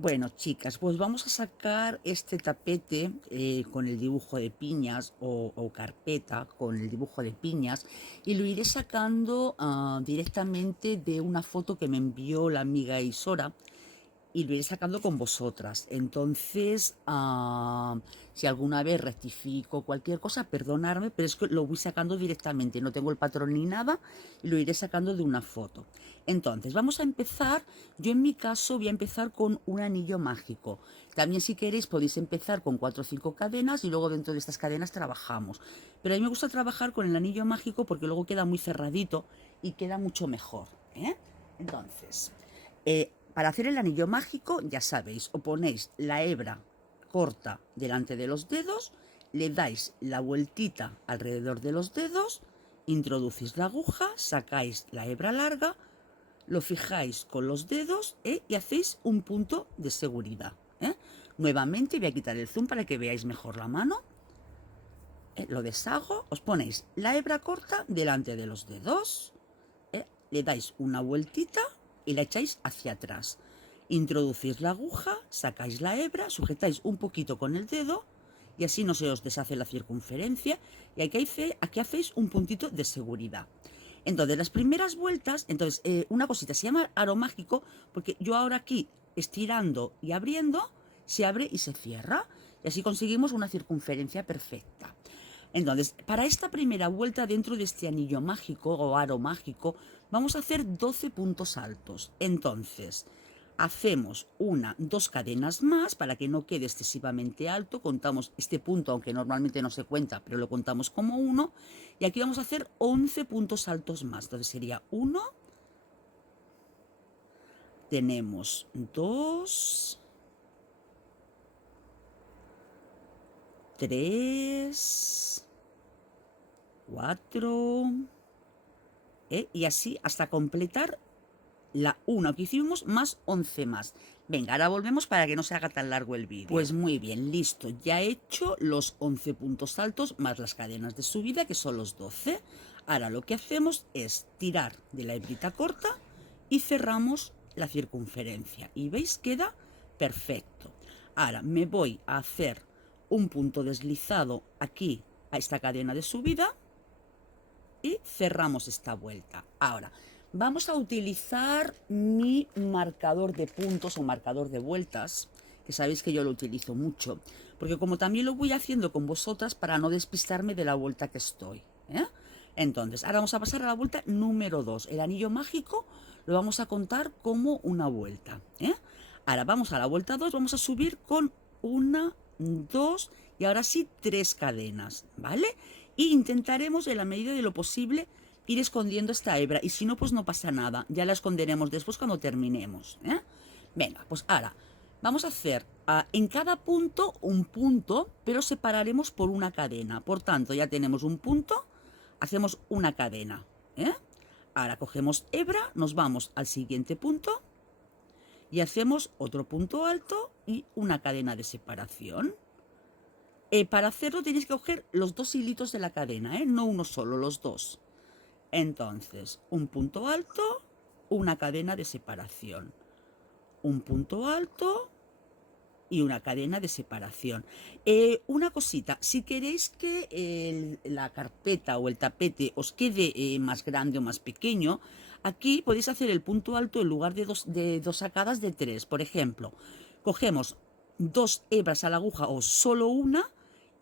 Bueno, chicas, pues vamos a sacar este tapete con el dibujo de piñas o carpeta con el dibujo de piñas y lo iré sacando directamente de una foto que me envió la amiga Isora y lo iré sacando con vosotras. Entonces, si alguna vez rectifico cualquier cosa, perdonadme, pero es que lo voy sacando directamente, no tengo el patrón ni nada, y lo iré sacando de una foto. Entonces, vamos a empezar, yo en mi caso voy a empezar con un anillo mágico. También si queréis podéis empezar con 4 o 5 cadenas y luego dentro de estas cadenas trabajamos. Pero a mí me gusta trabajar con el anillo mágico porque luego queda muy cerradito y queda mucho mejor, ¿eh? Entonces, para hacer el anillo mágico, ya sabéis, os ponéis la hebra corta delante de los dedos, le dais la vueltita alrededor de los dedos, introducís la aguja, sacáis la hebra larga, lo fijáis con los dedos y hacéis un punto de seguridad. Nuevamente voy a quitar el zoom para que veáis mejor la mano. Lo deshago, os ponéis la hebra corta delante de los dedos, le dais una vueltita y la echáis hacia atrás. Introducís la aguja, sacáis la hebra, sujetáis un poquito con el dedo y así no se os deshace la circunferencia y aquí hacéis un puntito de seguridad. Entonces, las primeras vueltas, una cosita, se llama aro mágico porque yo ahora aquí, estirando y abriendo, se abre y se cierra y así conseguimos una circunferencia perfecta. Entonces, para esta primera vuelta dentro de este anillo mágico o aro mágico, vamos a hacer 12 puntos altos. Entonces, hacemos dos cadenas más para que no quede excesivamente alto. Contamos este punto, aunque normalmente no se cuenta, pero lo contamos como uno. Y aquí vamos a hacer 11 puntos altos más. Entonces sería 1, tenemos 2, 3, 4, y así hasta completar la 1 que hicimos más 11 más. Venga, ahora volvemos para que no se haga tan largo el vídeo. Pues muy bien, listo. Ya he hecho los 11 puntos altos más las cadenas de subida, que son los 12. Ahora lo que hacemos es tirar de la hebrita corta y cerramos la circunferencia. Y veis, queda perfecto. Ahora me voy a hacer un punto deslizado aquí a esta cadena de subida y cerramos esta vuelta. Ahora, vamos a utilizar mi marcador de puntos o marcador de vueltas, que sabéis que yo lo utilizo mucho, porque como también lo voy haciendo con vosotras para no despistarme de la vuelta que estoy, ¿eh? Entonces, ahora vamos a pasar a la vuelta número 2. El anillo mágico lo vamos a contar como una vuelta, ¿eh? Ahora vamos a la vuelta 2, vamos a subir con una, 2 y ahora sí 3 cadenas, ¿vale? Y intentaremos en la medida de lo posible ir escondiendo esta hebra y si no pues no pasa nada, ya la esconderemos después cuando terminemos, ¿eh? Venga, pues ahora vamos a hacer en cada punto un punto, pero separaremos por una cadena. Por tanto, ya tenemos un punto, hacemos una cadena, ¿eh? Ahora cogemos hebra, nos vamos al siguiente punto y hacemos otro punto alto y una cadena de separación. Para hacerlo tenéis que coger los dos hilitos de la cadena, no uno solo, los dos. Entonces, un punto alto, una cadena de separación. Un punto alto y una cadena de separación. Una cosita, si queréis que la carpeta o el tapete os quede más grande o más pequeño, aquí podéis hacer el punto alto en lugar de dos sacadas de 3. Por ejemplo, cogemos 2 hebras a la aguja o solo una,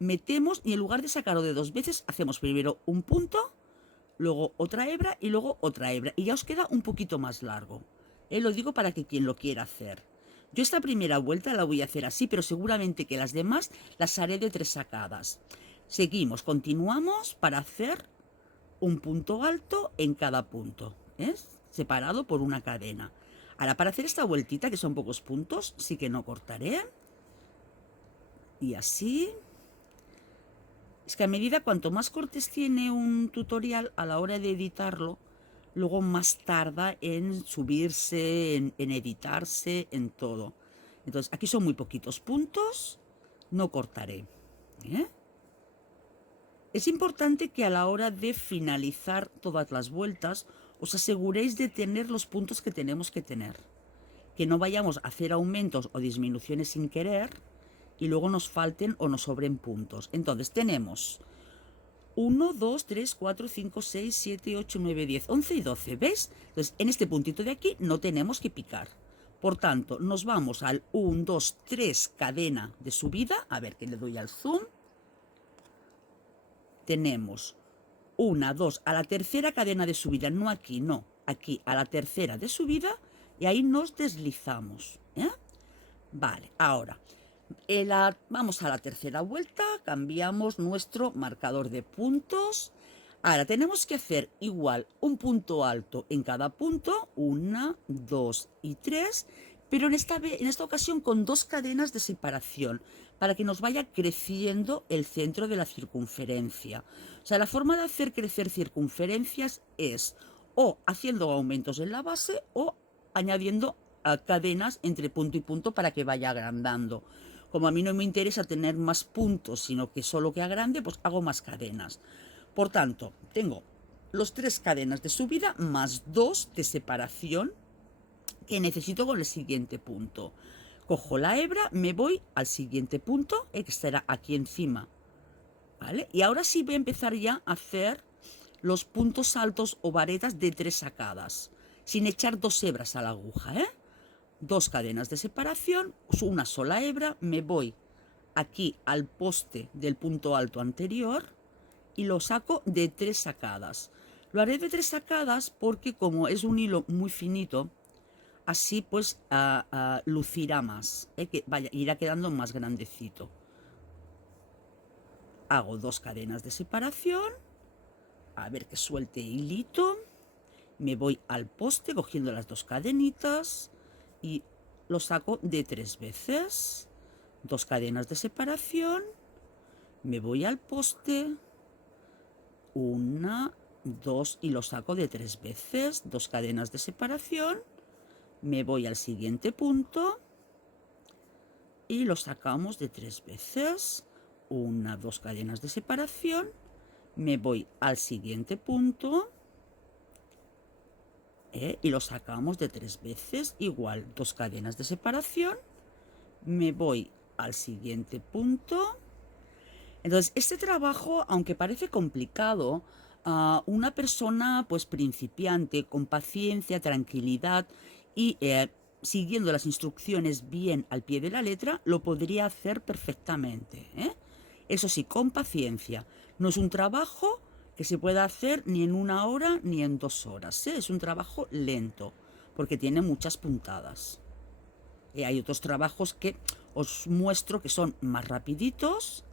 metemos y en lugar de sacarlo de 2 veces, hacemos primero un punto, luego otra hebra y luego otra hebra. Y ya os queda un poquito más largo. Lo digo para que quien lo quiera hacer. Yo esta primera vuelta la voy a hacer así, pero seguramente que las demás las haré de 3 sacadas. Seguimos, continuamos para hacer un punto alto en cada punto, separado por una cadena. Ahora, para hacer esta vueltita, que son pocos puntos, sí que no cortaré. Y así. Es que a medida cuanto más cortes tiene un tutorial a la hora de editarlo, luego más tarda en subirse, en editarse, en todo. Entonces, aquí son muy poquitos puntos, no cortaré, ¿eh? Es importante que a la hora de finalizar todas las vueltas os aseguréis de tener los puntos que tenemos que tener. que no vayamos a hacer aumentos o disminuciones sin querer y luego nos falten o nos sobren puntos. Entonces tenemos 1, 2, 3, 4, 5, 6, 7, 8, 9, 10, 11 y 12, ¿ves? Entonces en este puntito de aquí no tenemos que picar. Por tanto, nos vamos al 1, 2, 3 cadena de subida. A ver, que le doy al zoom. Tenemos 1, 2, a la tercera cadena de subida, no aquí, no, aquí a la tercera de subida, y ahí nos deslizamos, ¿eh? Vale, ahora, vamos a la tercera vuelta, cambiamos nuestro marcador de puntos. Ahora tenemos que hacer igual un punto alto en cada punto, 1, 2 y 3, pero en esta ocasión con 2 cadenas de separación, para que nos vaya creciendo el centro de la circunferencia. O sea, la forma de hacer crecer circunferencias es o haciendo aumentos en la base o añadiendo cadenas entre punto y punto para que vaya agrandando. Como a mí no me interesa tener más puntos, sino que solo que agrande, pues hago más cadenas. Por tanto, tengo los 3 cadenas de subida más 2 de separación que necesito con el siguiente punto. Cojo la hebra, me voy al siguiente punto, que estará aquí encima, ¿vale? Y ahora sí voy a empezar ya a hacer los puntos altos o varetas de 3 sacadas, sin echar 2 hebras a la aguja, ¿eh? 2 cadenas de separación, una sola hebra, me voy aquí al poste del punto alto anterior y lo saco de 3 sacadas. Lo haré de 3 sacadas porque como es un hilo muy finito, así pues lucirá más, que irá quedando más grandecito. Hago 2 cadenas de separación, a ver que suelte hilito, me voy al poste cogiendo las 2 cadenitas y lo saco de 3 veces, 2 cadenas de separación, me voy al poste, 1, 2 y lo saco de 3 veces, 2 cadenas de separación, me voy al siguiente punto y lo sacamos de 3 veces, 1, 2 cadenas de separación, me voy al siguiente punto y lo sacamos de 3 veces, igual 2 cadenas de separación, me voy al siguiente punto. Entonces este trabajo, aunque parece complicado, una persona pues principiante, con paciencia, tranquilidad y siguiendo las instrucciones bien al pie de la letra, lo podría hacer perfectamente, ¿eh? Eso sí, con paciencia. No es un trabajo que se pueda hacer ni en 1 hora ni en 2 horas, ¿eh? Es un trabajo lento, porque tiene muchas puntadas. Hay otros trabajos que os muestro que son más rapiditos,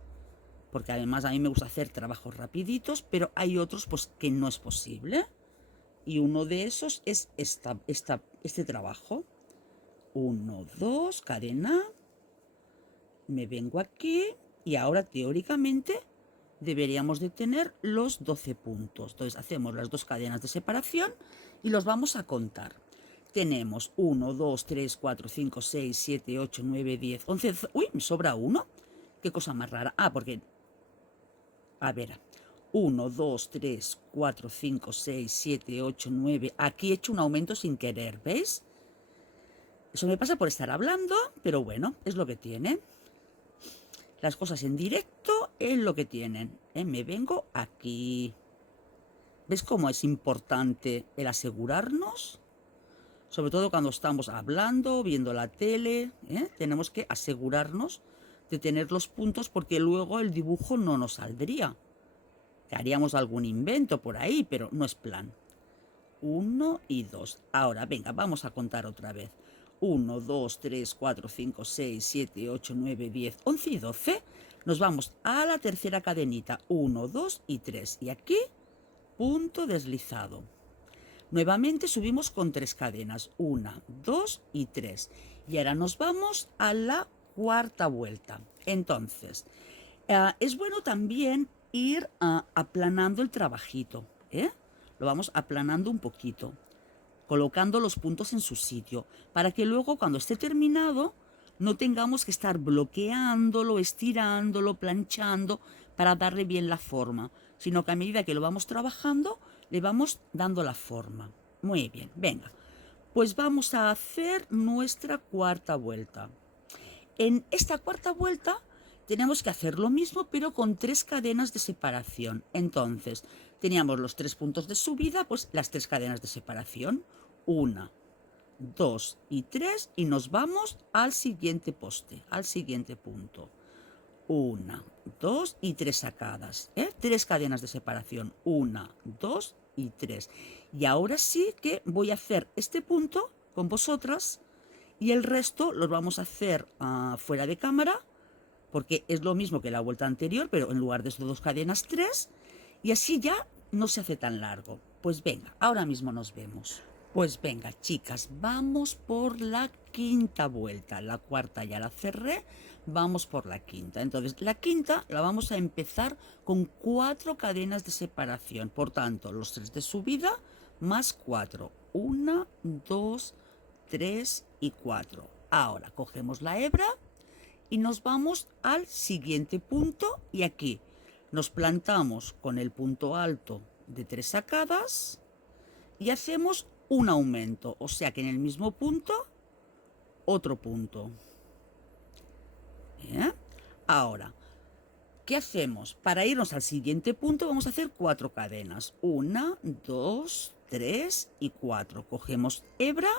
porque además a mí me gusta hacer trabajos rapiditos, pero hay otros pues que no es posible. Y uno de esos es este trabajo. 1, 2, cadena, me vengo aquí y ahora teóricamente deberíamos de tener los 12 puntos. Entonces hacemos las 2 cadenas de separación y los vamos a contar. Tenemos 1, 2, 3, 4, 5, 6, 7, 8, 9, 10, 11... Uy, me sobra uno. Qué cosa más rara. Porque... A ver, 1, 2, 3, 4, 5, 6, 7, 8, 9... Aquí he hecho un aumento sin querer, ¿veis? Eso me pasa por estar hablando, pero bueno, es lo que tiene. Las cosas en directo es lo que tienen. Me vengo aquí. ¿Ves cómo es importante el asegurarnos? Sobre todo cuando estamos hablando, viendo la tele, tenemos que asegurarnos de tener los puntos porque luego el dibujo no nos saldría. Haríamos algún invento por ahí, pero no es plan. 1 y 2. Ahora, venga, vamos a contar otra vez. 1, 2, 3, 4, 5, 6, 7, 8, 9, 10, 11 y 12. Nos vamos a la tercera cadenita. 1, 2 y 3. Y aquí, punto deslizado. Nuevamente subimos con 3 cadenas. 1, 2 y 3. Y ahora nos vamos a la cuarta vuelta. Entonces, es bueno también ir aplanando el trabajito. Lo vamos aplanando un poquito, colocando los puntos en su sitio, para que luego cuando esté terminado no tengamos que estar bloqueándolo, estirándolo, planchando para darle bien la forma, sino que a medida que lo vamos trabajando le vamos dando la forma. Muy bien, venga. Pues vamos a hacer nuestra cuarta vuelta. En esta cuarta vuelta tenemos que hacer lo mismo, pero con 3 cadenas de separación. Entonces, teníamos los 3 puntos de subida, pues las 3 cadenas de separación. 1, 2 y 3, y nos vamos al siguiente poste, al siguiente punto. 1, 2 y 3 sacadas, 3 cadenas de separación. 1, 2 y 3. Y ahora sí que voy a hacer este punto con vosotras, y el resto los vamos a hacer fuera de cámara, porque es lo mismo que la vuelta anterior, pero en lugar de estas 2 cadenas, 3, y así ya no se hace tan largo. Pues venga, ahora mismo nos vemos. Pues venga, chicas, vamos por la quinta vuelta. La cuarta ya la cerré, vamos por la quinta. Entonces, la quinta la vamos a empezar con 4 cadenas de separación. Por tanto, los 3 de subida más 4. 1, 2, 3 y 4. Ahora cogemos la hebra y nos vamos al siguiente punto, y aquí nos plantamos con el punto alto de 3 sacadas y hacemos un aumento, o sea que en el mismo punto, otro punto. ¿Bien? Ahora, ¿qué hacemos? Para irnos al siguiente punto vamos a hacer 4 cadenas. 1, 2, 3 y 4. Cogemos hebra,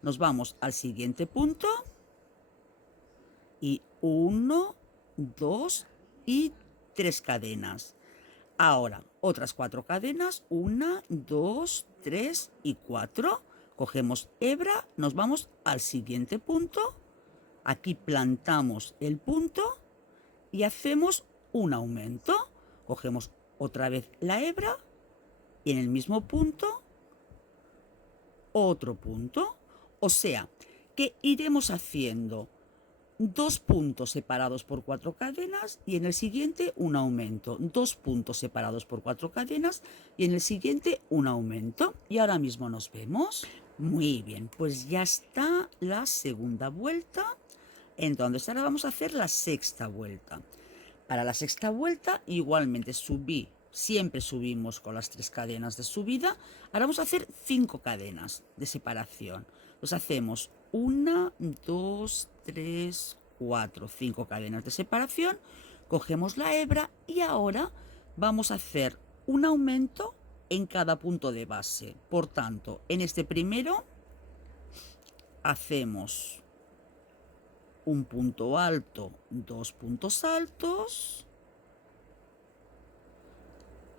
nos vamos al siguiente punto y 1, 2 y 3 cadenas. Ahora, otras 4 cadenas, 1, 2, 3 y 4. Cogemos hebra, nos vamos al siguiente punto, aquí plantamos el punto y hacemos un aumento. Cogemos otra vez la hebra y en el mismo punto, otro punto. O sea, que iremos haciendo 2 puntos separados por 4 cadenas y en el siguiente un aumento. 2 puntos separados por 4 cadenas y en el siguiente un aumento. Y ahora mismo nos vemos. Muy bien, pues ya está la segunda vuelta. Entonces ahora vamos a hacer la sexta vuelta. Para la sexta vuelta igualmente siempre subimos con las 3 cadenas de subida. Ahora vamos a hacer 5 cadenas de separación. Los hacemos 1, 2, 3, 4, 5 cadenas de separación. Cogemos la hebra y ahora vamos a hacer un aumento en cada punto de base. Por tanto, en este primero hacemos un punto alto, 2 puntos altos,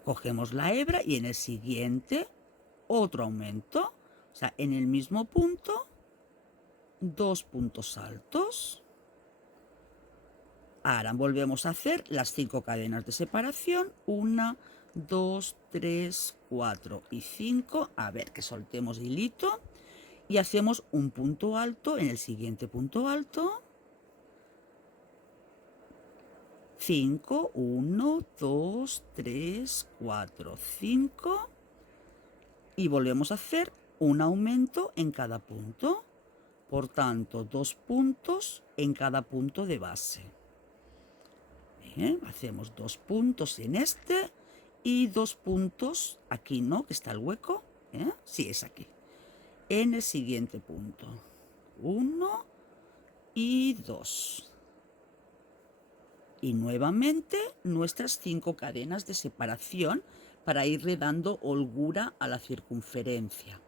cogemos la hebra y en el siguiente otro aumento, o sea, en el mismo punto, 2 puntos altos. Ahora volvemos a hacer las 5 cadenas de separación, 1, 2, 3, 4 y 5, a ver que soltemos hilito, y hacemos un punto alto en el siguiente punto alto, 5, 1, 2, 3, 4, 5, y volvemos a hacer un aumento en cada punto, por tanto 2 puntos en cada punto de base. Bien, hacemos 2 puntos en este y 2 puntos aquí, ¿no? Que está el hueco, sí, es aquí, en el siguiente punto, 1 y 2. Y nuevamente nuestras 5 cadenas de separación para irle dando holgura a la circunferencia.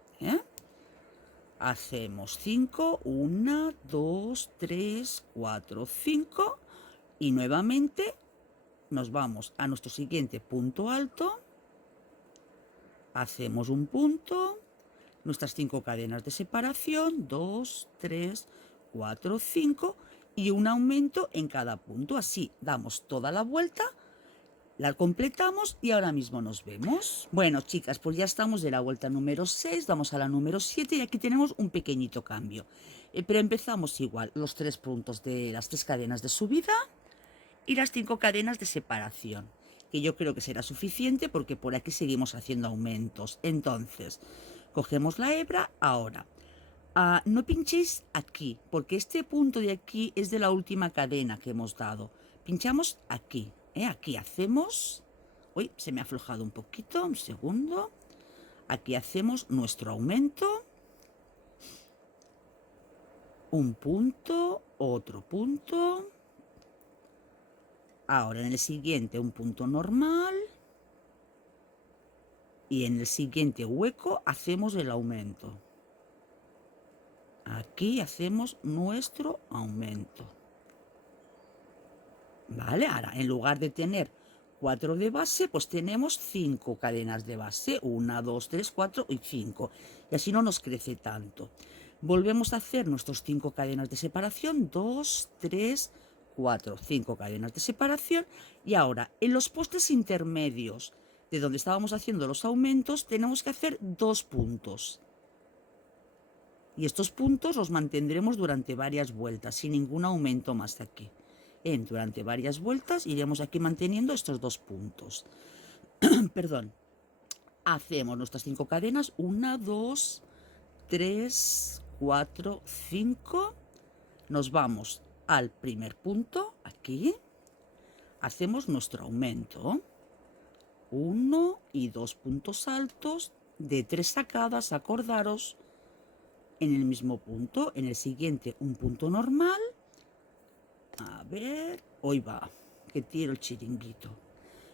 Hacemos 5, 1, 2, 3, 4, 5 y nuevamente nos vamos a nuestro siguiente punto alto, hacemos un punto, nuestras 5 cadenas de separación, 2, 3, 4, 5 y un aumento en cada punto. Así damos toda la vuelta, la completamos y ahora mismo nos vemos. Bueno, chicas, pues ya estamos de la vuelta número 6, vamos a la número 7 y aquí tenemos un pequeñito cambio. Pero empezamos igual, los 3 puntos de las 3 cadenas de subida y las 5 cadenas de separación, que yo creo que será suficiente porque por aquí seguimos haciendo aumentos. Entonces, cogemos la hebra ahora. No pinchéis aquí, porque este punto de aquí es de la última cadena que hemos dado. Pinchamos aquí, aquí hacemos... Uy, se me ha aflojado un poquito, un segundo. Aquí hacemos nuestro aumento. un punto, otro punto. Ahora en el siguiente un punto normal. Y en el siguiente hueco hacemos el aumento. Aquí hacemos nuestro aumento. ¿Vale? Ahora, en lugar de tener 4 de base, pues tenemos 5 cadenas de base. 1, 2, 3, 4 y 5. Y así no nos crece tanto. Volvemos a hacer nuestros 5 cadenas de separación. 2, 3, 4, 5 cadenas de separación. Y ahora, en los postes intermedios de donde estábamos haciendo los aumentos, tenemos que hacer 2 puntos. Y estos puntos los mantendremos durante varias vueltas, sin ningún aumento más de aquí. Durante varias vueltas iremos aquí manteniendo estos 2 puntos. Perdón. Hacemos nuestras 5 cadenas. 1, 2, 3, 4, 5. Nos vamos al primer punto, aquí. Hacemos nuestro aumento. 1 y 2 puntos altos de 3 sacadas, acordaros. En el mismo punto, en el siguiente un punto normal. A ver, hoy va, que tiro el chiringuito.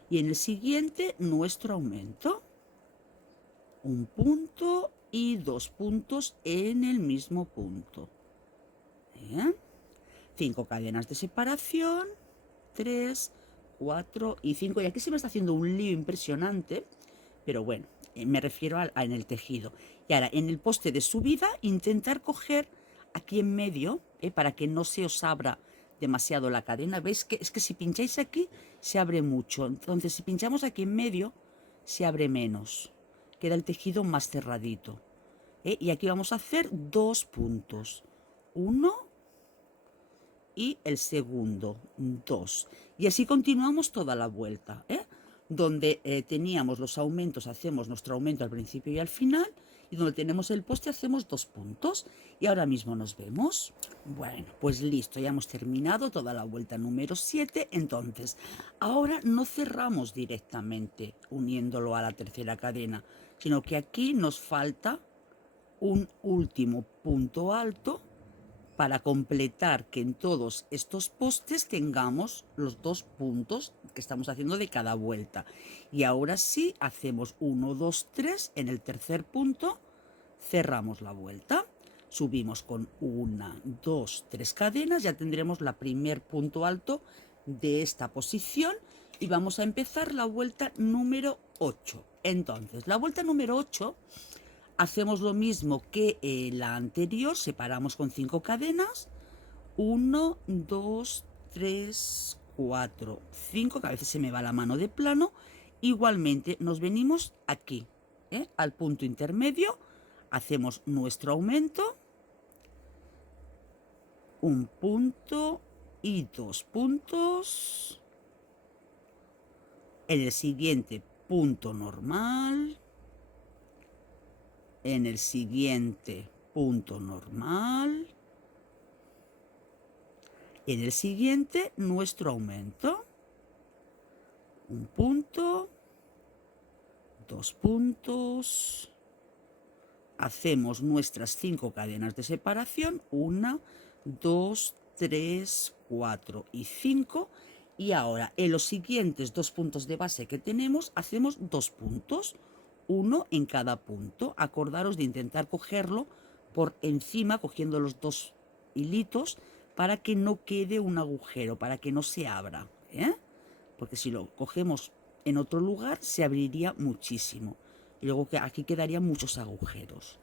Y en el siguiente nuestro aumento. Un punto y 2 puntos en el mismo punto. 5 cadenas de separación. 3, 4 y 5. Y aquí se me está haciendo un lío impresionante, pero bueno, me refiero a en el tejido. Y ahora, en el poste de subida, intentar coger aquí en medio, para que no se os abra demasiado la cadena. ¿Veis? Que es que si pincháis aquí, se abre mucho. Entonces, si pinchamos aquí en medio, se abre menos. Queda el tejido más cerradito. Y aquí vamos a hacer 2 puntos. 1 y el segundo, 2. Y así continuamos toda la vuelta. Donde teníamos los aumentos, hacemos nuestro aumento al principio y al final. Y donde tenemos el poste, hacemos 2 puntos. Y ahora mismo nos vemos. Bueno, pues listo, ya hemos terminado toda la vuelta número 7. Entonces, ahora no cerramos directamente uniéndolo a la tercera cadena, sino que aquí nos falta un último punto alto para completar que en todos estos postes tengamos los 2 puntos que estamos haciendo de cada vuelta. Y ahora sí, hacemos 1, 2, 3, en el tercer punto cerramos la vuelta, subimos con 1, 2, 3 cadenas, ya tendremos la primer punto alto de esta posición y vamos a empezar la vuelta número 8. Entonces, la vuelta número 8... hacemos lo mismo que la anterior, separamos con 5 cadenas, 1, 2, 3, 4, 5, que a veces se me va la mano de plano. Igualmente nos venimos aquí, al punto intermedio, hacemos nuestro aumento, un punto y 2 puntos, en el siguiente punto normal, en el siguiente punto normal, en el siguiente nuestro aumento, un punto, 2 puntos, hacemos nuestras 5 cadenas de separación, 1, 2, 3, 4 y 5, y ahora en los siguientes 2 puntos de base que tenemos hacemos 2 puntos, uno en cada punto. Acordaros de intentar cogerlo por encima, cogiendo los 2 hilitos, para que no quede un agujero, para que no se abra, porque si lo cogemos en otro lugar se abriría muchísimo y luego aquí quedarían muchos agujeros.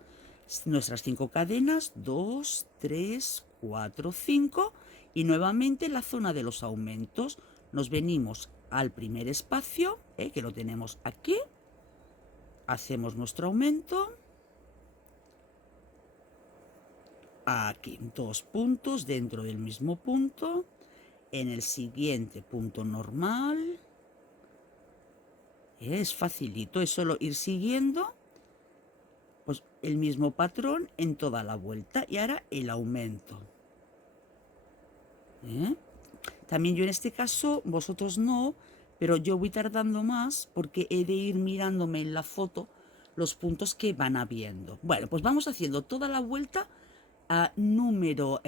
Nuestras 5 cadenas, 2, 3, 4, 5, y nuevamente en la zona de los aumentos nos venimos al primer espacio, que lo tenemos aquí. Hacemos nuestro aumento, aquí 2 puntos dentro del mismo punto, en el siguiente punto normal. Es facilito, es solo ir siguiendo pues el mismo patrón en toda la vuelta. Y ahora el aumento. También yo en este caso, vosotros no, pero yo voy tardando más porque he de ir mirándome en la foto los puntos que van habiendo. Bueno, pues vamos haciendo toda la vuelta Número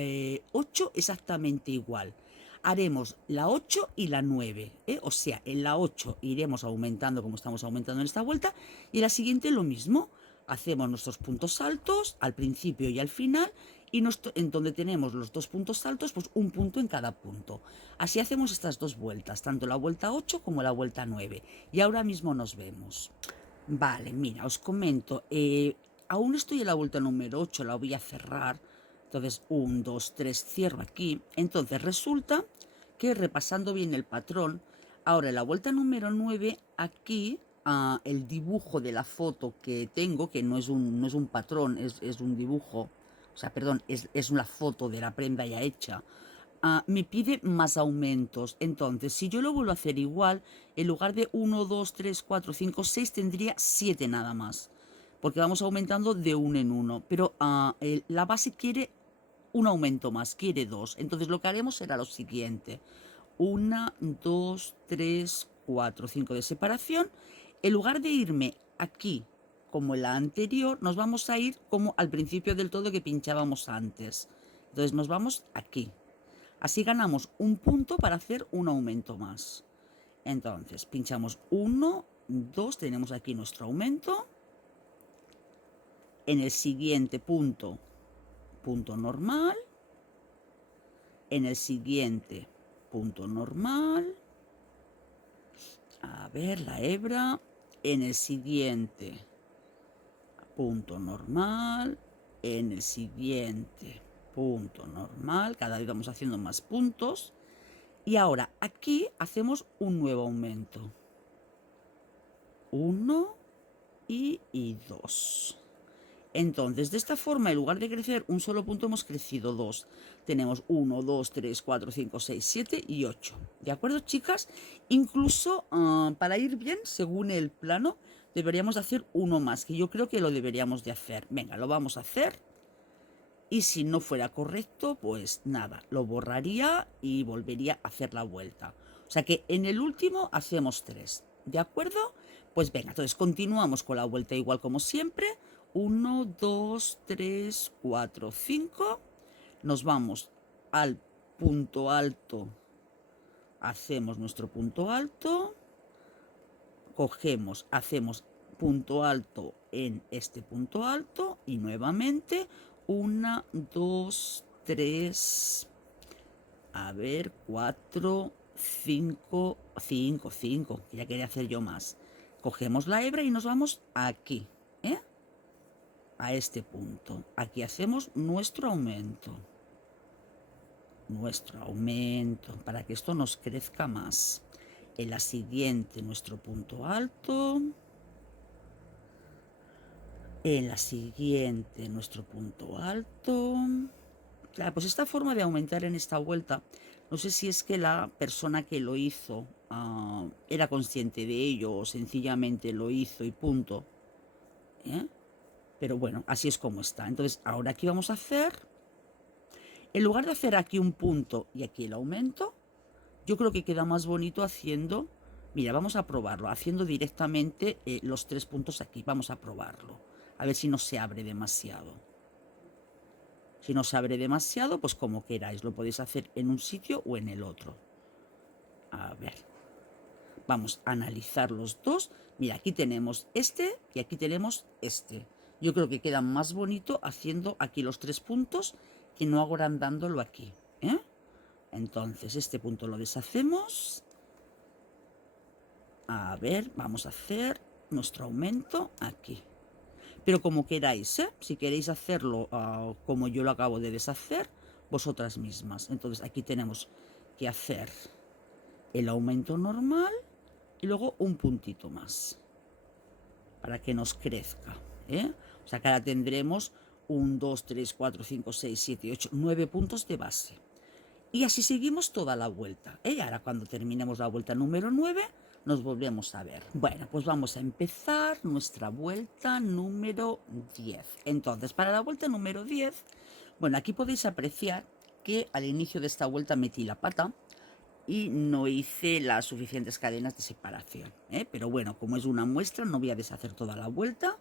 8 exactamente igual. Haremos la 8 y la 9, o sea, en la 8 iremos aumentando como estamos aumentando en esta vuelta, y en la siguiente lo mismo. Hacemos nuestros puntos altos al principio y al final, y en donde tenemos los dos puntos altos, pues un punto en cada punto. Así hacemos estas dos vueltas, tanto la vuelta 8 como la vuelta 9. Y ahora mismo nos vemos. Vale, mira, os comento, aún estoy en la vuelta número 8, la voy a cerrar. Entonces, 1, 2, 3, cierro aquí. Entonces, resulta que repasando bien el patrón, ahora en la vuelta número 9, aquí el dibujo de la foto que tengo, que no es un patrón, es un dibujo, o sea, perdón, es una foto de la prenda ya hecha, me pide más aumentos. Entonces, si yo lo vuelvo a hacer igual, en lugar de 1, 2, 3, 4, 5, 6, tendría 7 nada más. Porque vamos aumentando de uno en uno. Pero la base quiere un aumento más, quiere 2. Entonces lo que haremos será lo siguiente. 1, 2, 3, 4, 5 de separación. En lugar de irme aquí como en la anterior, nos vamos a ir como al principio del todo que pinchábamos antes. Entonces nos vamos aquí. Así ganamos un punto para hacer un aumento más. Entonces, pinchamos 1, 2, tenemos aquí nuestro aumento. En el siguiente punto, punto normal. En el siguiente, punto normal. A ver, la hebra. En el siguiente, punto normal. En el siguiente, punto normal. Cada vez vamos haciendo más puntos. Y ahora aquí hacemos un nuevo aumento. 1 y 2. Entonces, de esta forma, en lugar de crecer un solo punto, hemos crecido 2. Tenemos 1, 2, 3, 4, 5, 6, 7 y 8. ¿De acuerdo, chicas? Incluso para ir bien, según el plano, deberíamos de hacer uno más, que yo creo que lo deberíamos de hacer. Venga, lo vamos a hacer. Y si no fuera correcto, pues nada, lo borraría y volvería a hacer la vuelta. O sea que en el último hacemos 3. ¿De acuerdo? Pues venga, entonces continuamos con la vuelta igual como siempre. 1, 2, 3, 4, 5. Nos vamos al punto alto. Hacemos nuestro punto alto. Cogemos, hacemos punto alto en este punto alto y nuevamente 1, 2, 3, a ver, 4, 5, 5, 5, ya quería hacer yo más. Cogemos la hebra y nos vamos aquí, a este punto. Aquí hacemos nuestro aumento. Nuestro aumento, para que esto nos crezca más. En la siguiente, nuestro punto alto. En la siguiente, nuestro punto alto. Claro, pues esta forma de aumentar en esta vuelta, no sé si es que la persona que lo hizo era consciente de ello o sencillamente lo hizo y punto. Pero bueno, así es como está. Entonces, ahora aquí vamos a hacer, en lugar de hacer aquí un punto y aquí el aumento, yo creo que queda más bonito haciendo, mira, vamos a probarlo, haciendo directamente los 3 puntos aquí. Vamos a probarlo, a ver si no se abre demasiado. Si no se abre demasiado, pues como queráis, lo podéis hacer en un sitio o en el otro. A ver, vamos a analizar los dos. Mira, aquí tenemos este y aquí tenemos este. Yo creo que queda más bonito haciendo aquí los 3 puntos que no agrandándolo aquí, Entonces, este punto lo deshacemos. A ver, vamos a hacer nuestro aumento aquí. Pero como queráis, si queréis hacerlo como yo lo acabo de deshacer, vosotras mismas. Entonces, aquí tenemos que hacer el aumento normal y luego un puntito más para que nos crezca, O sea que ahora tendremos 1, 2, 3, 4, 5, 6, 7, 8, 9 puntos de base. Y así seguimos toda la vuelta, Y ahora cuando terminemos la vuelta número 9, nos volvemos a ver. Bueno, pues vamos a empezar nuestra vuelta número 10. Entonces, para la vuelta número 10, bueno, aquí podéis apreciar que al inicio de esta vuelta metí la pata y no hice las suficientes cadenas de separación, Pero bueno, como es una muestra, no voy a deshacer toda la vuelta.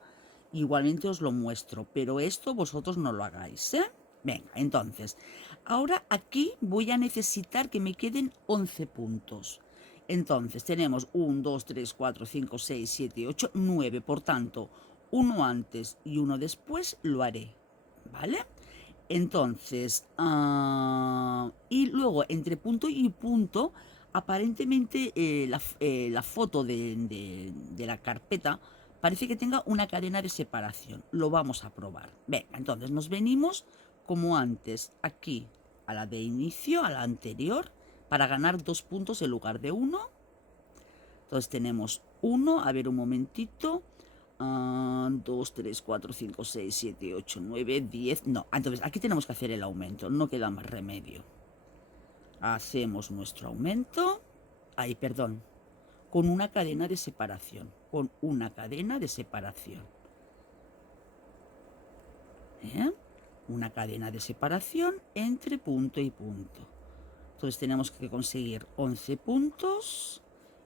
Igualmente os lo muestro, pero esto vosotros no lo hagáis, Venga, entonces, ahora aquí voy a necesitar que me queden 11 puntos. Entonces, tenemos 1, 2, 3, 4, 5, 6, 7, 8, 9. Por tanto, uno antes y uno después lo haré, ¿vale? Entonces, y luego entre punto y punto, aparentemente la foto de la carpeta parece que tenga una cadena de separación. Lo vamos a probar. Venga, entonces nos venimos como antes, aquí a la de inicio, a la anterior, para ganar 2 puntos en lugar de 1. Entonces tenemos 1, a ver un momentito, 2, 3, 4, 5, 6, 7, 8, 9, 10. No, entonces aquí tenemos que hacer el aumento, no queda más remedio. Hacemos nuestro aumento, ahí, perdón, con una cadena de separación, con una cadena de separación. Una cadena de separación entre punto y punto. Entonces tenemos que conseguir 11 puntos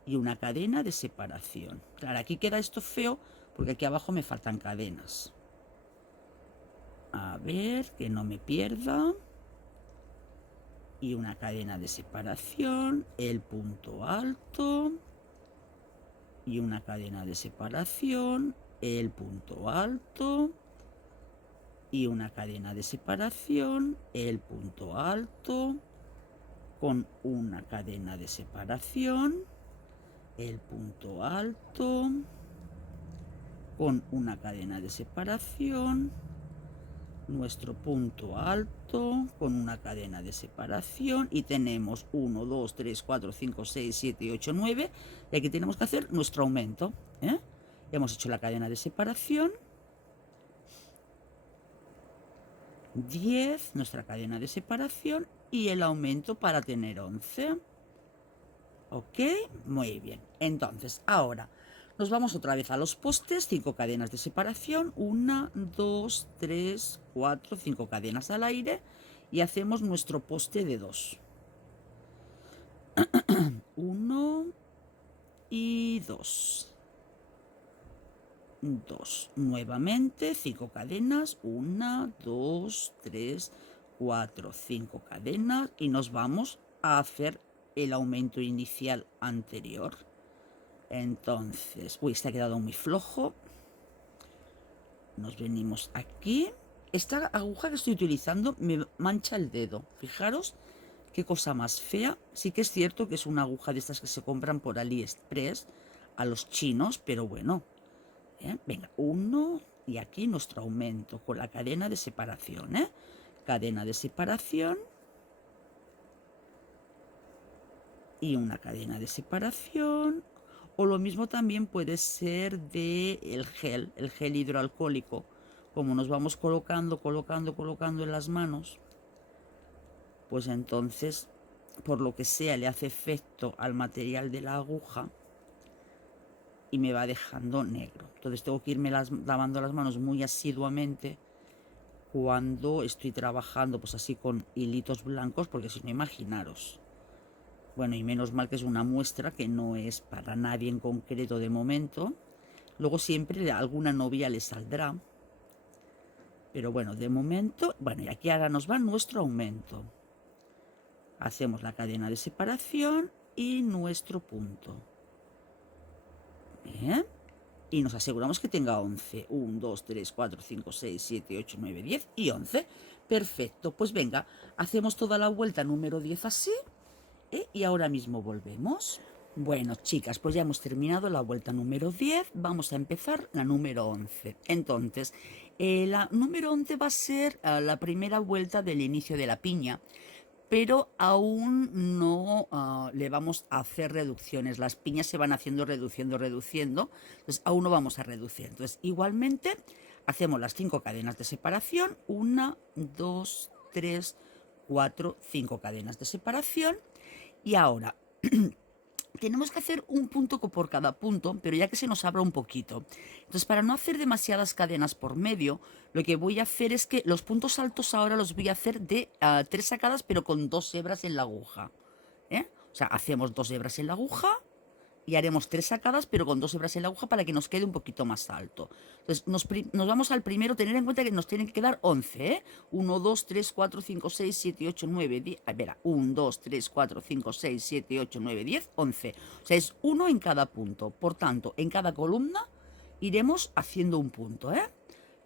y una cadena de separación. Claro, aquí queda esto feo porque aquí abajo me faltan cadenas. A ver, que no me pierda. Y una cadena de separación, el punto alto. Y una cadena de separación, el punto alto. Y una cadena de separación, el punto alto. Con una cadena de separación, el punto alto, con una cadena de separación, nuestro punto alto, con una cadena de separación, y tenemos 1, 2, 3, 4, 5, 6, 7, 8, 9, y aquí tenemos que hacer nuestro aumento. Hemos hecho la cadena de separación, 10, nuestra cadena de separación, y el aumento para tener 11. Ok, muy bien. Entonces, ahora nos vamos otra vez a los postes, 5 cadenas de separación, 1, 2, 3, 4, 5 cadenas al aire, y hacemos nuestro poste de 2. 1 y 2. 2. Nuevamente, 5 cadenas, 1, 2, 3, 4, 5 cadenas, y nos vamos a hacer el aumento inicial anterior. Entonces, uy, este ha quedado muy flojo. Nos venimos aquí. Esta aguja que estoy utilizando me mancha el dedo. Fijaros qué cosa más fea. Sí que es cierto que es una aguja de estas que se compran por AliExpress a los chinos, pero bueno. Venga, 1 y aquí nuestro aumento con la cadena de separación. Cadena de separación. Y una cadena de separación. O lo mismo también puede ser de el gel hidroalcohólico. Como nos vamos colocando en las manos, pues entonces, por lo que sea, le hace efecto al material de la aguja y me va dejando negro. Entonces tengo que irme lavando las manos muy asiduamente cuando estoy trabajando, pues así con hilitos blancos, porque si no, imaginaros. Bueno, y menos mal que es una muestra que no es para nadie en concreto de momento. Luego siempre a alguna novia le saldrá. Pero bueno, de momento... Bueno, y aquí ahora nos va nuestro aumento. Hacemos la cadena de separación y nuestro punto. Bien. Y nos aseguramos que tenga 11. 1, 2, 3, 4, 5, 6, 7, 8, 9, 10 y 11. Perfecto. Pues venga, hacemos toda la vuelta número 10 así. Y ahora mismo volvemos. Bueno, chicas, pues ya hemos terminado la vuelta número 10. Vamos a empezar la número 11. Entonces, la número 11 va a ser la primera vuelta del inicio de la piña, pero aún no le vamos a hacer reducciones. Las piñas se van haciendo reduciendo. Entonces, aún no vamos a reducir. Entonces, igualmente, hacemos las 5 cadenas de separación. 1, 2, 3, 4, 5 cadenas de separación. Y ahora tenemos que hacer un punto por cada punto, pero ya que se nos abra un poquito. Entonces, para no hacer demasiadas cadenas por medio, lo que voy a hacer es que los puntos altos ahora los voy a hacer de 3 sacadas, pero con 2 hebras en la aguja. O sea, hacemos 2 hebras en la aguja, y haremos 3 sacadas, pero con 2 hebras en la aguja para que nos quede un poquito más alto. Entonces nos vamos al primero, tener en cuenta que nos tienen que quedar 11, ¿eh? 1, 2, 3, 4, 5, 6, 7, 8, 9, 10. Espera, 1, 2, 3, 4, 5, 6, 7, 8, 9, 10, 11. O sea, es 1 en cada punto. Por tanto, en cada columna iremos haciendo un punto, ¿eh?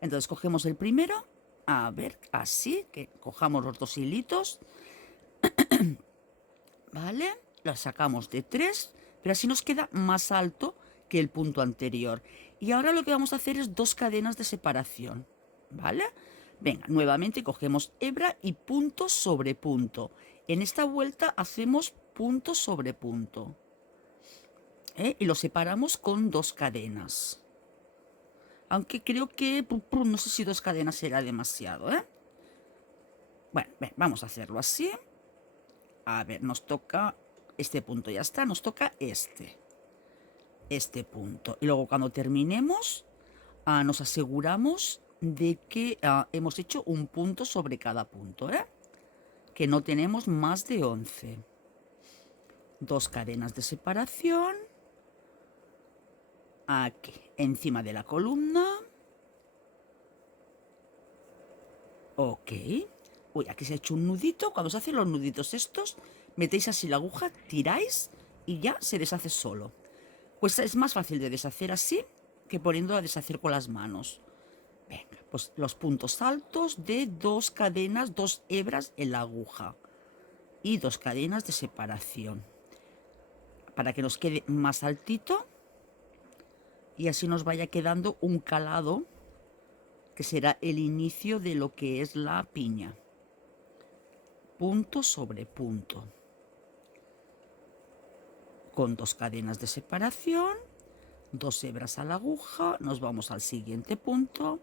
Entonces cogemos el primero, a ver, así, que cojamos los 2 hilitos, ¿vale? Lo sacamos de 3, pero así nos queda más alto que el punto anterior. Y ahora lo que vamos a hacer es 2 cadenas de separación, ¿vale? Venga, nuevamente cogemos hebra y punto sobre punto. En esta vuelta hacemos punto sobre punto, ¿eh? Y lo separamos con 2 cadenas. Aunque creo que no sé si 2 cadenas será demasiado, ¿eh? Bueno, vamos a hacerlo así. A ver, nos toca este punto, ya está, nos toca este punto. Y luego cuando terminemos, nos aseguramos de que hemos hecho un punto sobre cada punto, ¿eh? Que no tenemos más de 11. 2 cadenas de separación. Aquí, encima de la columna. Ok. Uy, aquí se ha hecho un nudito. Cuando se hacen los nuditos estos, metéis así la aguja, tiráis y ya se deshace solo. Pues es más fácil de deshacer así que poniendo a deshacer con las manos. Venga, pues los puntos altos de 2 cadenas, 2 hebras en la aguja y 2 cadenas de separación para que nos quede más altito y así nos vaya quedando un calado que será el inicio de lo que es la piña. Punto sobre punto. Con 2 cadenas de separación, 2 hebras a la aguja, nos vamos al siguiente punto.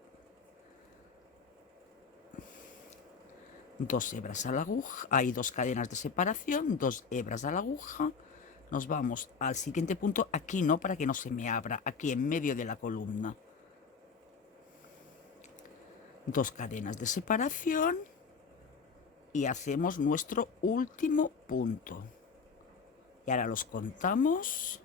2 hebras a la aguja, hay 2 cadenas de separación, 2 hebras a la aguja. Nos vamos al siguiente punto, aquí no, para que no se me abra, aquí en medio de la columna. 2 cadenas de separación y hacemos nuestro último punto. Y ahora los contamos.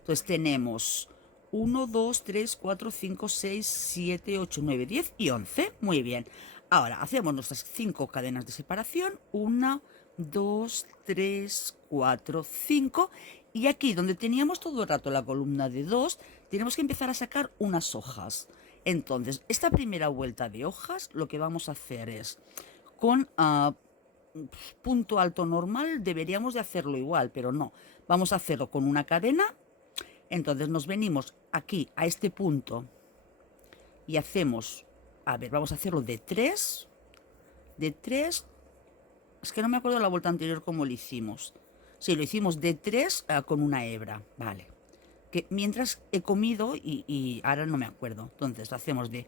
Entonces tenemos 1, 2, 3, 4, 5, 6, 7, 8, 9, 10 y 11. Muy bien. Ahora hacemos nuestras 5 cadenas de separación. 1, 2, 3, 4, 5. Y aquí donde teníamos todo el rato la columna de 2, tenemos que empezar a sacar unas hojas. Entonces, esta primera vuelta de hojas, lo que vamos a hacer es con punto alto normal, deberíamos de hacerlo igual, pero no. Vamos a hacerlo con una cadena. Entonces nos venimos aquí a este punto y hacemos, a ver, vamos a hacerlo de 3, es que no me acuerdo la vuelta anterior cómo lo hicimos. Sí, lo hicimos de 3 con una hebra, vale. Que mientras he comido y ahora no me acuerdo. Entonces lo hacemos de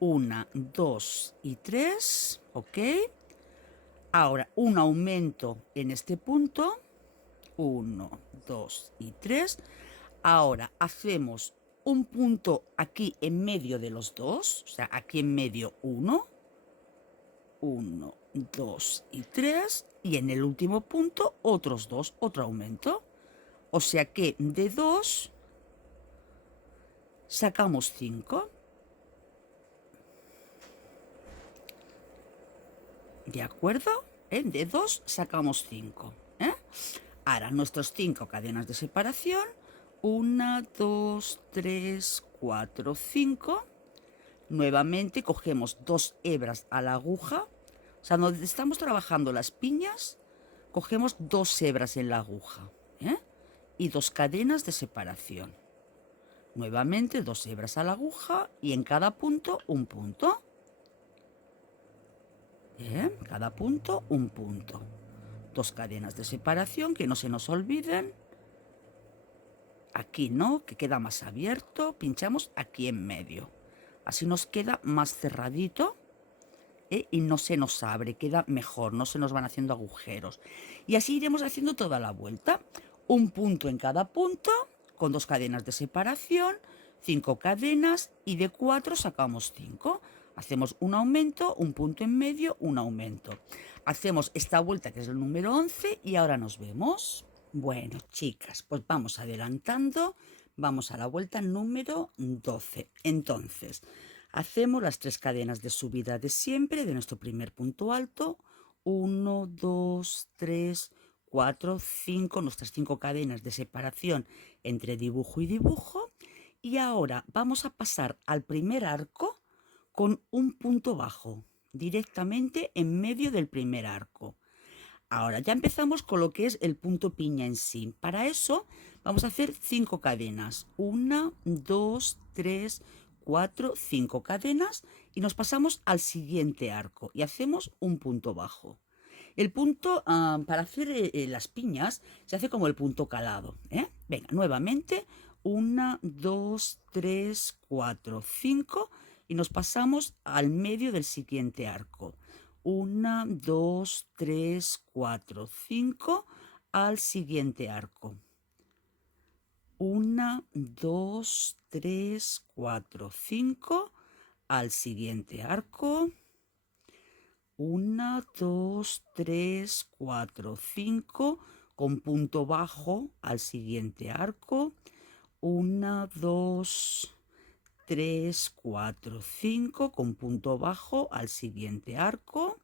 1, 2 y 3, ok. Ahora un aumento en este punto, 1, 2 y 3. Ahora hacemos un punto aquí en medio de los dos, o sea, aquí en medio 1, 1, 2 y 3, y en el último punto otros 2, otro aumento. O sea que de 2 sacamos 5. ¿De acuerdo? De 2 sacamos 5. Ahora nuestras 5 cadenas de separación. 1, 2, 3, 4, 5. Nuevamente cogemos 2 hebras a la aguja. O sea, donde estamos trabajando las piñas, cogemos 2 hebras en la aguja. Y 2 cadenas de separación. Nuevamente 2 hebras a la aguja y en cada punto un punto. Cada punto un punto. 2 cadenas de separación, que no se nos olviden. Aquí no, que queda más abierto. Pinchamos aquí en medio. Así nos queda más cerradito y no se nos abre, queda mejor, no se nos van haciendo agujeros. Y así iremos haciendo toda la vuelta. Un punto en cada punto, con 2 cadenas de separación, 5 cadenas y de 4 sacamos 5. Hacemos un aumento, un punto en medio, un aumento. Hacemos esta vuelta que es el número 11 y ahora nos vemos. Bueno, chicas, pues vamos adelantando, vamos a la vuelta número 12. Entonces, hacemos las 3 cadenas de subida de siempre de nuestro primer punto alto. 1, 2, 3, 4, 5, nuestras 5 cadenas de separación entre dibujo y dibujo. Y ahora vamos a pasar al primer arco con un punto bajo, directamente en medio del primer arco. Ahora ya empezamos con lo que es el punto piña en sí. Para eso vamos a hacer 5 cadenas. 1, 2, 3, 4, 5 cadenas y nos pasamos al siguiente arco y hacemos un punto bajo. El punto para hacer las piñas se hace como el punto calado. Venga, nuevamente 1, 2, 3, 4, 5 y nos pasamos al medio del siguiente arco. 1, 2, 3, 4, 5 al siguiente arco. 1, 2, 3, 4, 5 al siguiente arco. 1, 2, 3, 4, 5 con punto bajo al siguiente arco. 1, 2, 3, 4, 5 con punto bajo al siguiente arco.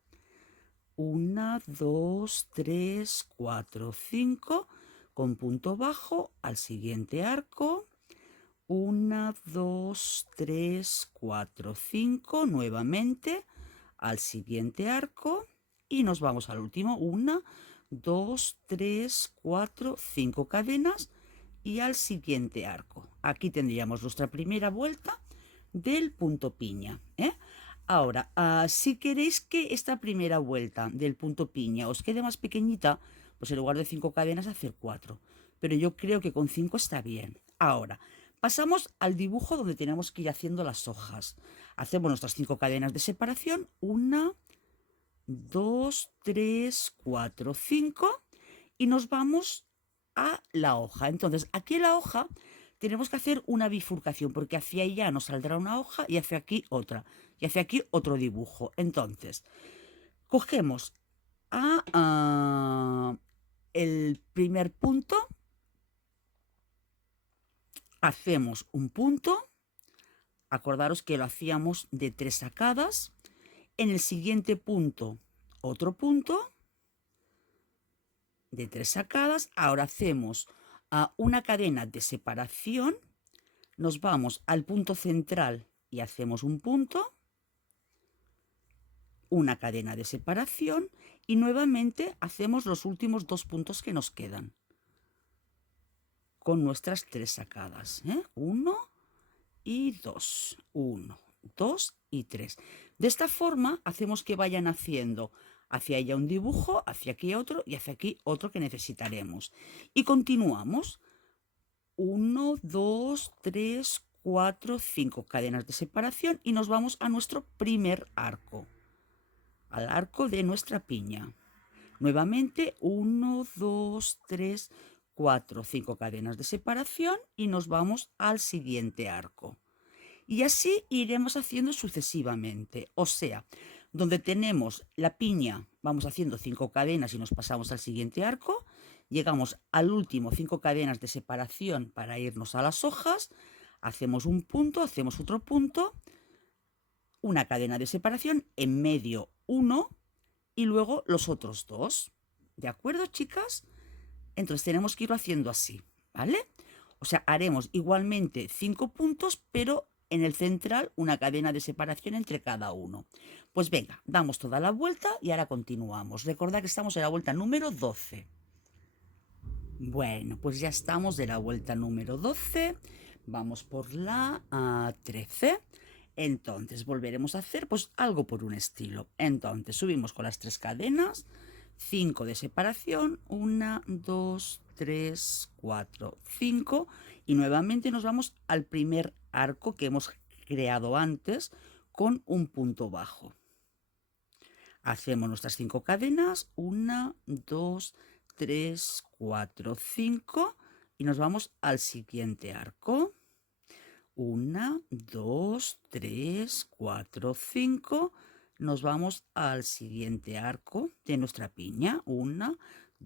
1, 2, 3, 4, 5 con punto bajo al siguiente arco. 1, 2, 3, 4, 5 nuevamente al siguiente arco y nos vamos al último. 1, 2, 3, 4, 5 cadenas y al siguiente arco. Aquí tendríamos nuestra primera vuelta del punto piña. Ahora, si queréis que esta primera vuelta del punto piña os quede más pequeñita, pues en lugar de 5 cadenas hacer 4. Pero yo creo que con 5 está bien. Ahora, pasamos al dibujo donde tenemos que ir haciendo las hojas. Hacemos nuestras 5 cadenas de separación. 1, 2, 3, 4, 5 y nos vamos a la hoja. Entonces, aquí en la hoja tenemos que hacer una bifurcación porque hacia allá nos saldrá una hoja y hacia aquí otra. Y hacia aquí otro dibujo. Entonces, cogemos el primer punto, hacemos un punto, acordaros que lo hacíamos de 3 sacadas, en el siguiente punto otro punto de 3 sacadas, ahora hacemos una cadena de separación, nos vamos al punto central y hacemos un punto, una cadena de separación y nuevamente hacemos los últimos 2 puntos que nos quedan con nuestras 3 sacadas. 1 y 2. 1, 2 y 3. De esta forma hacemos que vayan haciendo hacia ella un dibujo, hacia aquí otro y hacia aquí otro que necesitaremos. Y continuamos. 1, 2, 3, 4, 5 cadenas de separación y nos vamos a nuestro primer arco. Al arco de nuestra piña. Nuevamente 1, 2, 3, 4, 5 cadenas de separación y nos vamos al siguiente arco. Y así iremos haciendo sucesivamente. O sea, donde tenemos la piña, vamos haciendo 5 cadenas y nos pasamos al siguiente arco. Llegamos al último 5 cadenas de separación para irnos a las hojas. Hacemos un punto, hacemos otro punto, una cadena de separación, en medio 1 y luego los otros 2. ¿De acuerdo, chicas? Entonces tenemos que irlo haciendo así, ¿vale? O sea, haremos igualmente 5 puntos, pero en el central una cadena de separación entre cada uno. Pues venga, damos toda la vuelta y ahora continuamos. Recordad que estamos en la vuelta número 12. Bueno, pues ya estamos de la vuelta número 12. Vamos por la 13. Entonces volveremos a hacer pues algo por un estilo. Entonces subimos con las 3 cadenas, 5 de separación, 1, 2, 3, 4, 5 y nuevamente nos vamos al primer arco que hemos creado antes con un punto bajo. Hacemos nuestras 5 cadenas, 1, 2, 3, 4, 5 y nos vamos al siguiente arco. 1, 2, 3, 4, 5. Nos vamos al siguiente arco de nuestra piña. 1,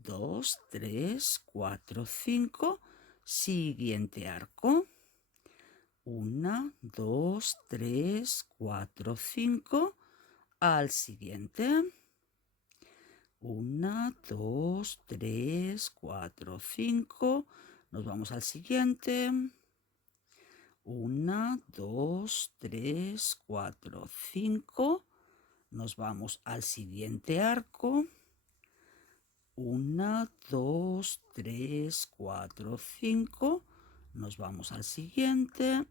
2, 3, 4, 5. Siguiente arco. 1, 2, 3, 4, 5. Al siguiente. 1, 2, 3, 4, 5. Nos vamos al siguiente. 1, 2, 3, 4, 5. Nos vamos al siguiente arco. 1, 2, 3, 4, 5. Nos vamos al siguiente.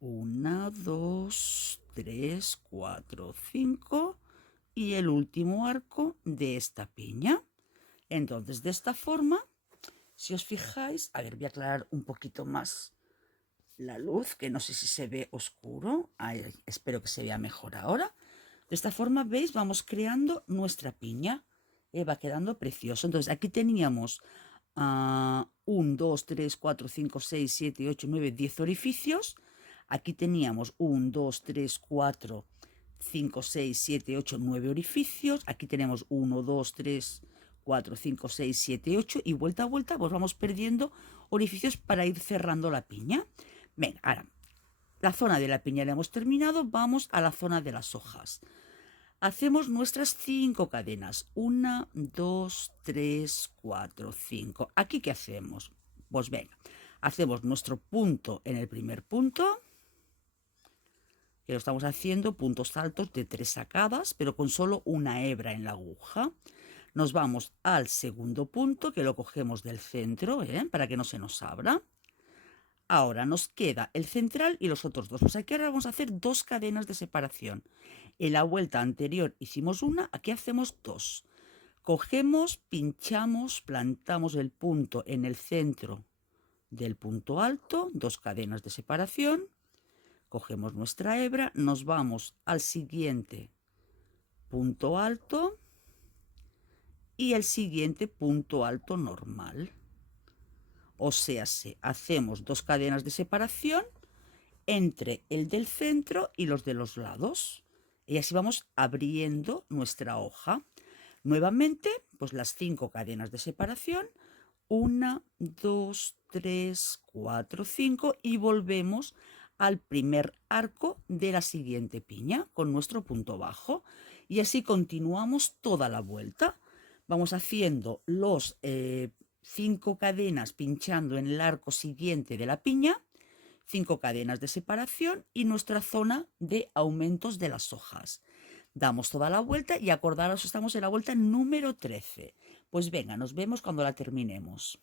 1, 2, 3, 4, 5. Y el último arco de esta piña. Entonces, de esta forma, si os fijáis, a ver, voy a aclarar un poquito más la luz, que no sé si se ve oscuro. Ay, espero que se vea mejor ahora. De esta forma, ¿veis? Vamos creando nuestra piña. Va quedando precioso. Entonces, aquí teníamos 1, 2, 3, 4, 5, 6, 7, 8, 9, 10 orificios. Aquí teníamos 1, 2, 3, 4, 5, 6, 7, 8, 9 orificios. Aquí tenemos 1, 2, 3, 4, 5, 6, 7, 8. Y vuelta a vuelta, pues vamos perdiendo orificios para ir cerrando la piña. Venga, ahora, la zona de la piña la hemos terminado. Vamos a la zona de las hojas. Hacemos nuestras 5 cadenas. 1, 2, 3, 4, 5. ¿Aquí qué hacemos? Pues venga, hacemos nuestro punto en el primer punto, que lo estamos haciendo puntos altos de 3 sacadas, pero con solo una hebra en la aguja. Nos vamos al segundo punto, que lo cogemos del centro, para que no se nos abra. Ahora nos queda el central y los otros dos. Pues aquí ahora vamos a hacer 2 cadenas de separación. En la vuelta anterior hicimos una, aquí hacemos 2. Cogemos, pinchamos, plantamos el punto en el centro del punto alto, 2 cadenas de separación. Cogemos nuestra hebra, nos vamos al siguiente punto alto y el siguiente punto alto normal. O sea, hacemos 2 cadenas de separación entre el del centro y los de los lados. Y así vamos abriendo nuestra hoja. Nuevamente, pues las 5 cadenas de separación. 1, 2, 3, 4, 5. Y volvemos al primer arco de la siguiente piña con nuestro punto bajo. Y así continuamos toda la vuelta. Vamos haciendo los 5 cadenas pinchando en el arco siguiente de la piña, 5 cadenas de separación y nuestra zona de aumentos de las hojas. Damos toda la vuelta y acordaros, estamos en la vuelta número 13. Pues venga, nos vemos cuando la terminemos.